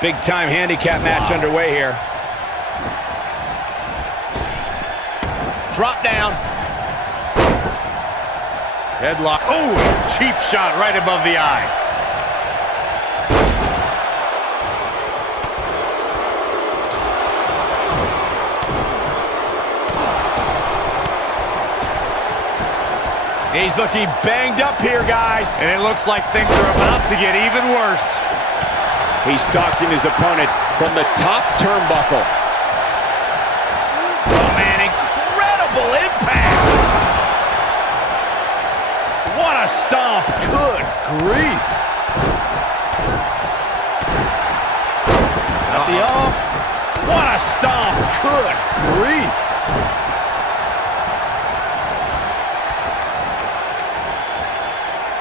Big-time handicap match underway here. Drop down. Headlock. Oh, cheap shot right above the eye. He's looking banged up here, guys. And it looks like things are about to get even worse. He's stalking his opponent from the top turnbuckle. Oh, man, incredible impact. What a stomp. Good grief. At the up. What a stomp. Good grief.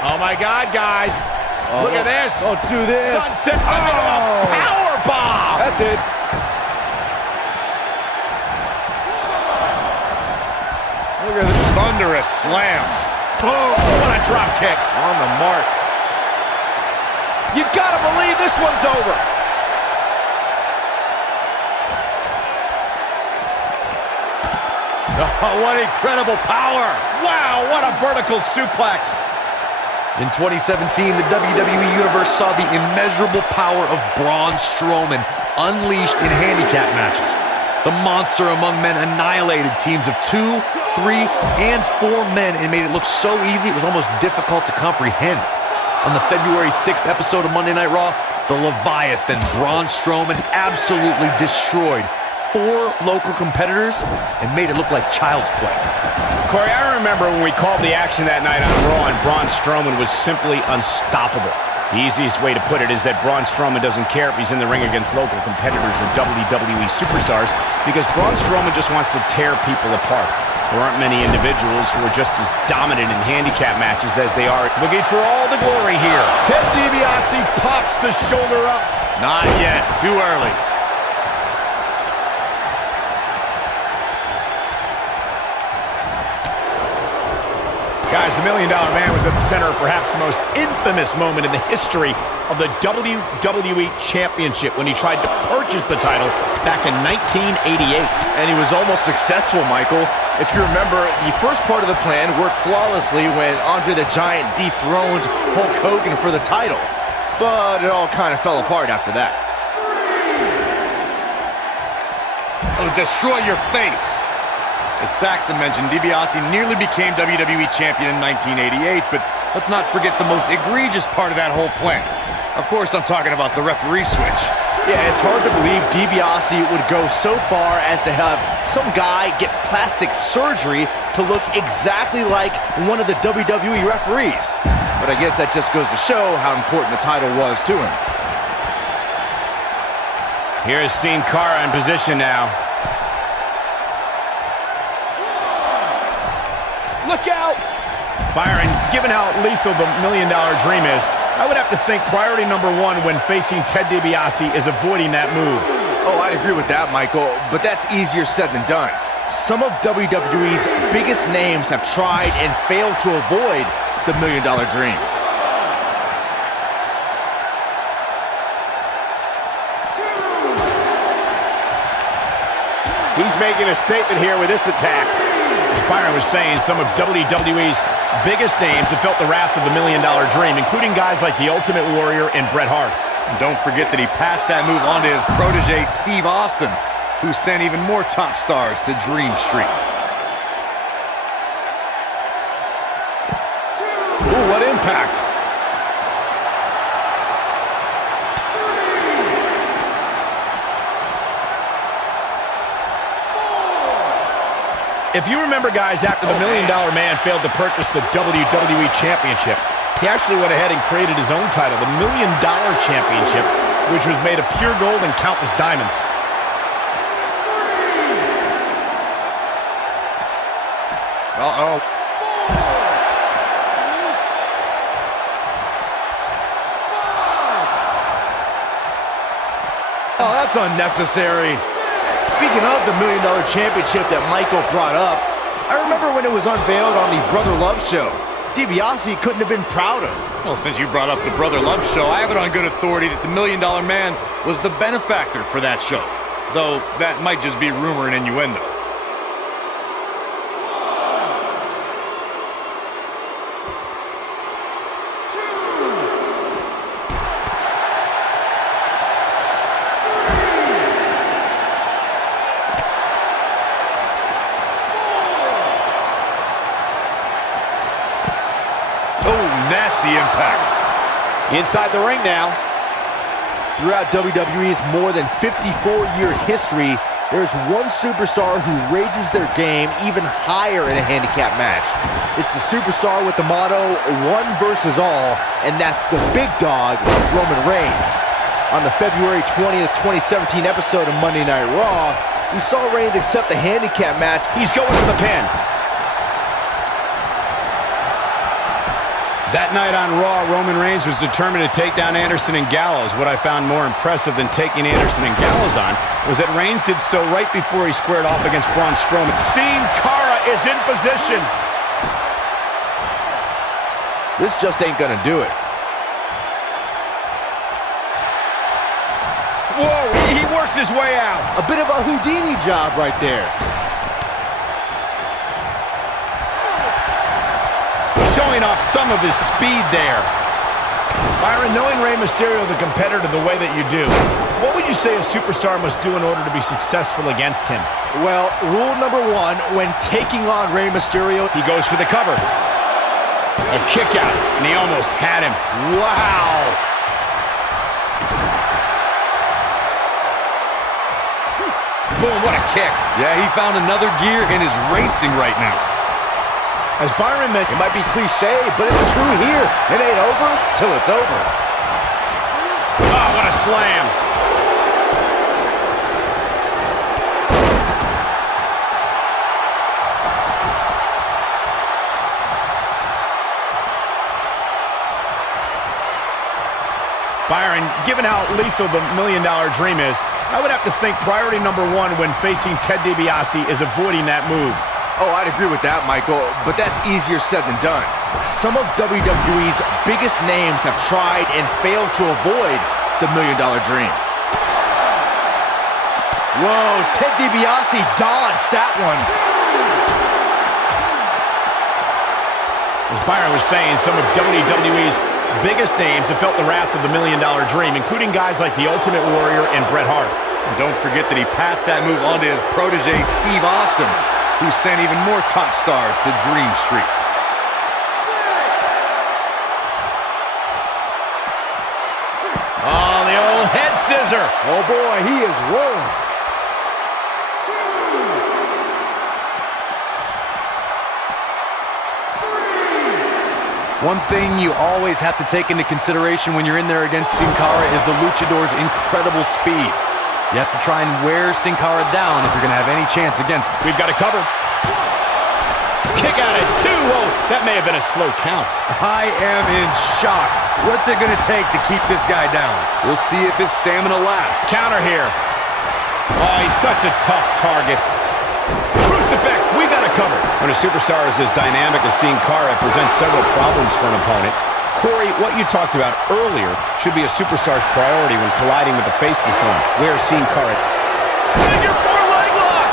Oh, my God, guys. Look at this. Don't do this. Sunset power bomb. That's it. Look at this thunderous slam. Boom. What a drop kick. On the mark. You gotta believe this one's over. Oh, what incredible power. Wow, what a vertical suplex. In 2017, the WWE Universe saw the immeasurable power of Braun Strowman unleashed in handicap matches. The monster among men annihilated teams of 2, 3, and 4 men and made it look so easy it was almost difficult to comprehend. On the February 6th episode of Monday Night Raw, the Leviathan Braun Strowman absolutely destroyed 4 local competitors and made it look like child's play. Corey, I remember when we called the action that night on Raw and Braun Strowman was simply unstoppable. The easiest way to put it is that Braun Strowman doesn't care if he's in the ring against local competitors or WWE superstars because Braun Strowman just wants to tear people apart. There aren't many individuals who are just as dominant in handicap matches as they are looking for all the glory here. Ted DiBiase pops the shoulder up. Not yet. Too early. Guys, the $1 Million Man was at the center of perhaps the most infamous moment in the history of the WWE Championship when he tried to purchase the title back in 1988. And he was almost successful, Michael. If you remember, the first part of the plan worked flawlessly when Andre the Giant dethroned Hulk Hogan for the title. But it all kind of fell apart after that. It'll destroy your face. As Saxton mentioned, DiBiase nearly became WWE Champion in 1988, but let's not forget the most egregious part of that whole plan. Of course, I'm talking about the referee switch. Yeah, it's hard to believe DiBiase would go so far as to have some guy get plastic surgery to look exactly like one of the WWE referees. But I guess that just goes to show how important the title was to him. Here's Sin Cara in position now. Look out! Byron, given how lethal the $1 Million Dream is, I would have to think priority number 1 when facing Ted DiBiase is avoiding that move. Oh, I'd agree with that, Michael, but that's easier said than done. Some of WWE's biggest names have tried and failed to avoid the $1 Million Dream. He's making a statement here with this attack. As Byron was saying, some of WWE's biggest names have felt the wrath of the $1 Million Dream, including guys like the Ultimate Warrior and Bret Hart. And don't forget that he passed that move on to his protege, Steve Austin, who sent even more top stars to Dream Street. Ooh, what impact! If you remember, guys, after the $1 Million Man failed to purchase the WWE Championship, he actually went ahead and created his own title, the $1 Million Championship, which was made of pure gold and countless diamonds. Uh-oh. Oh, that's unnecessary. Speaking of the $1 Million Championship that Michael brought up, I remember when it was unveiled on the Brother Love show. DiBiase couldn't have been prouder. Well, since you brought up the Brother Love show, I have it on good authority that the $1 Million Man was the benefactor for that show. Though that might just be rumor and innuendo. Nasty impact. Inside the ring now. Throughout WWE's more than 54-year history, there's one superstar who raises their game even higher in a handicap match. It's the superstar with the motto, one versus all, and that's the big dog, Roman Reigns. On the February 20th, 2017 episode of Monday Night Raw, we saw Reigns accept the handicap match. He's going for the pin. That night on Raw, Roman Reigns was determined to take down Anderson and Gallows. What I found more impressive than taking Anderson and Gallows on was that Reigns did so right before he squared off against Braun Strowman. Sin Cara is in position. This just ain't gonna do it. Whoa, he works his way out. A bit of a Houdini job right there. Showing off some of his speed there. Byron, knowing Rey Mysterio, the competitor, the way that you do, what would you say a superstar must do in order to be successful against him? Well, rule number one, when taking on Rey Mysterio, He goes for the cover. A kick out, and he almost had him. Wow. Boom, what a kick. Yeah, he found another gear in his racing right now. as Byron mentioned, it might be cliche, but it's true here. It ain't over till it's over. Oh, what a slam. Byron, given how lethal the $1 Million Dream is, I would have to think priority number one when facing Ted DiBiase is avoiding that move. Oh, I'd agree with that, Michael, but that's easier said than done. Some of WWE's biggest names have tried and failed to avoid the $1 Million Dream. Whoa, Ted DiBiase dodged that one. As Byron was saying, some of WWE's biggest names have felt the wrath of the $1 Million Dream, including guys like the Ultimate Warrior and Bret Hart. And don't forget that he passed that move on to his protege, Steve Austin, who sent even more top stars to Dream Street. Oh, the old head scissor. Oh boy, he is rolling. One thing you always have to take into consideration when you're in there against Sin Cara is the Luchador's incredible speed. You have to try and wear Sin Cara down if you're going to have any chance against him. We've got a cover. Kick out at two. Whoa, that may have been a slow count. I am in shock. What's it going to take to keep this guy down? We'll see if his stamina lasts. Counter here. Oh, he's such a tough target. Crucifix, we got a cover. When a superstar is as dynamic as Sin Cara, it presents several problems for an opponent. Corey, what you talked about earlier should be a superstar's priority when colliding with the faceless one. Where's Sin Cara? Figure four leg lock!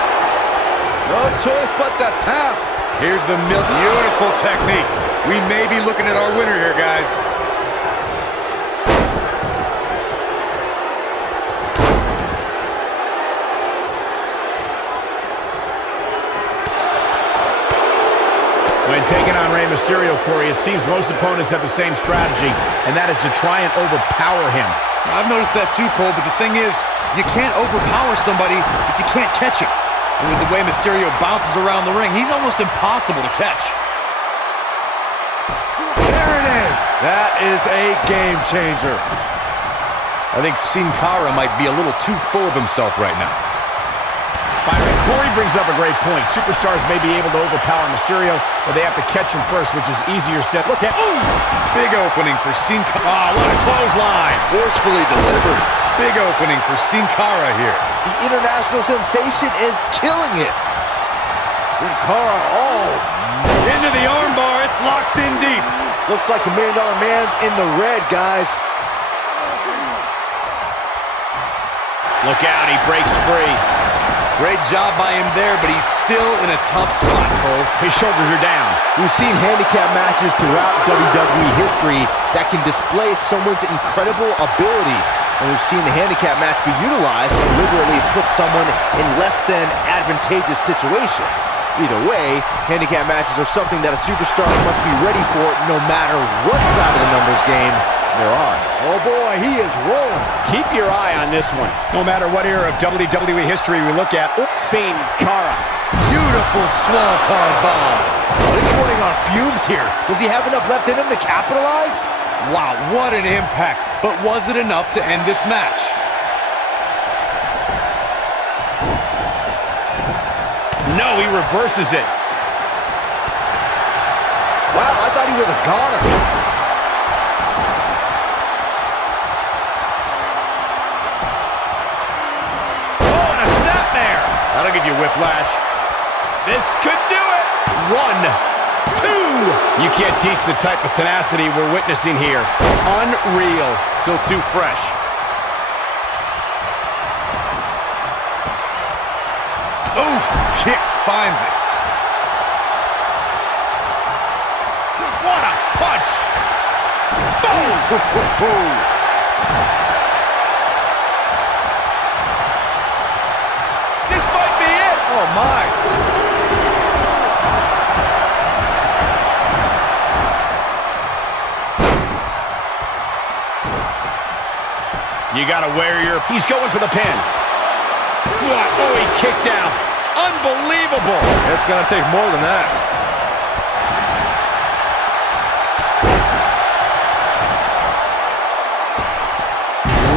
No choice but to tap. Here's the beautiful technique. We may be looking at our winner here, guys. When taking on Rey Mysterio, Corey, it seems most opponents have the same strategy, and that is to try and overpower him. I've noticed that too, Cole, but the thing is, you can't overpower somebody if you can't catch him. And with the way Mysterio bounces around the ring, he's almost impossible to catch. There it is! That is a game changer. I think Sin Cara might be a little too full of himself right now. Byron, Corey brings up a great point. Superstars may be able to overpower Mysterio, but they have to catch him first, which is easier said. Look at... Ooh! Big opening for Sin Cara. Oh, what a clothesline. Forcefully delivered. Big opening for Sin Cara here. The international sensation is killing it. Sin Cara, oh. Into the armbar. It's locked in deep. Looks like the $1 Million Man's in the red, guys. Look out, he breaks free. Great job by him there, but he's still in a tough spot, Cole. His shoulders are down. We've seen handicap matches throughout WWE history that can display someone's incredible ability. And we've seen the handicap match be utilized to deliberately put someone in less than advantageous situation. Either way, handicap matches are something that a superstar must be ready for no matter what side of the numbers game they're on. Oh boy, he is rolling. Keep your eye on this one. No matter what era of WWE history we look at. Sin Cara. Beautiful swanton bomb. Oh, he's running on fumes here. Does he have enough left in him to capitalize? Wow, what an impact. But was it enough to end this match? No, he reverses it. Wow, I thought he was a goner. That'll give you whiplash. This could do it. 1, 2. You can't teach the type of tenacity we're witnessing here. Unreal. Still too fresh. Oof, kick finds it. What a punch. Boom. Oh, my. You got to wear your... He's going for the pin. What? Oh, he kicked out. Unbelievable. It's going to take more than that.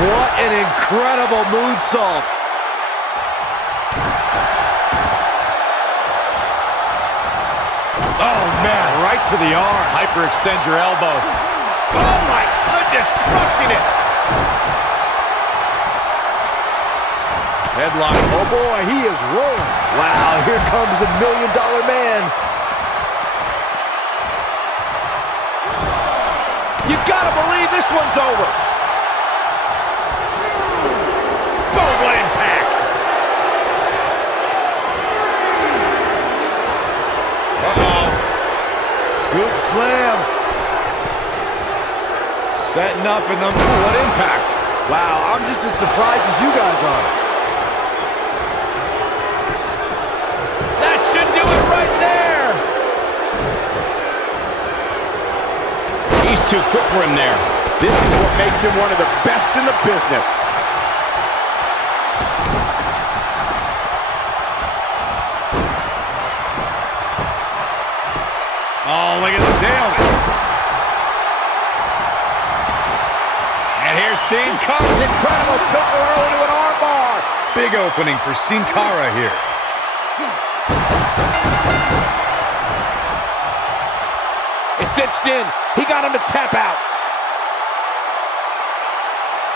What an incredible moonsault. Oh, man, right to the arm. Hyperextend your elbow. Oh, my goodness, crushing it. Headlock. Oh, boy, he is rolling. Wow, here comes the $1 Million Man. You gotta believe this one's over. Boom, what impact. Scoop slam. Setting up in the... What impact. Wow, I'm just as surprised as you guys are. That should do it right there. He's too quick for him there. This is what makes him one of the best in the business. Oh, look at the nail. And here's Sin Cara. Incredible. Took her into an armbar. Big opening for Sin Cara here. It's cinched in. He got him to tap out.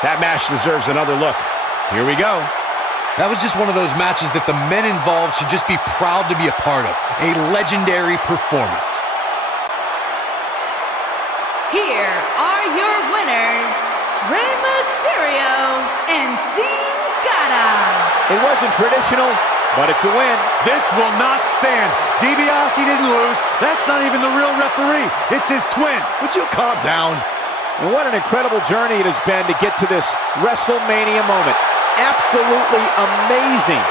That match deserves another look. Here we go. That was just one of those matches that the men involved should just be proud to be a part of. A legendary performance. Here are your winners, Rey Mysterio and Sin Cara. It wasn't traditional, but it's a win. This will not stand. DiBiase didn't lose. That's not even the real referee. It's his twin. Would you calm down? And what an incredible journey it has been to get to this WrestleMania moment. Absolutely amazing.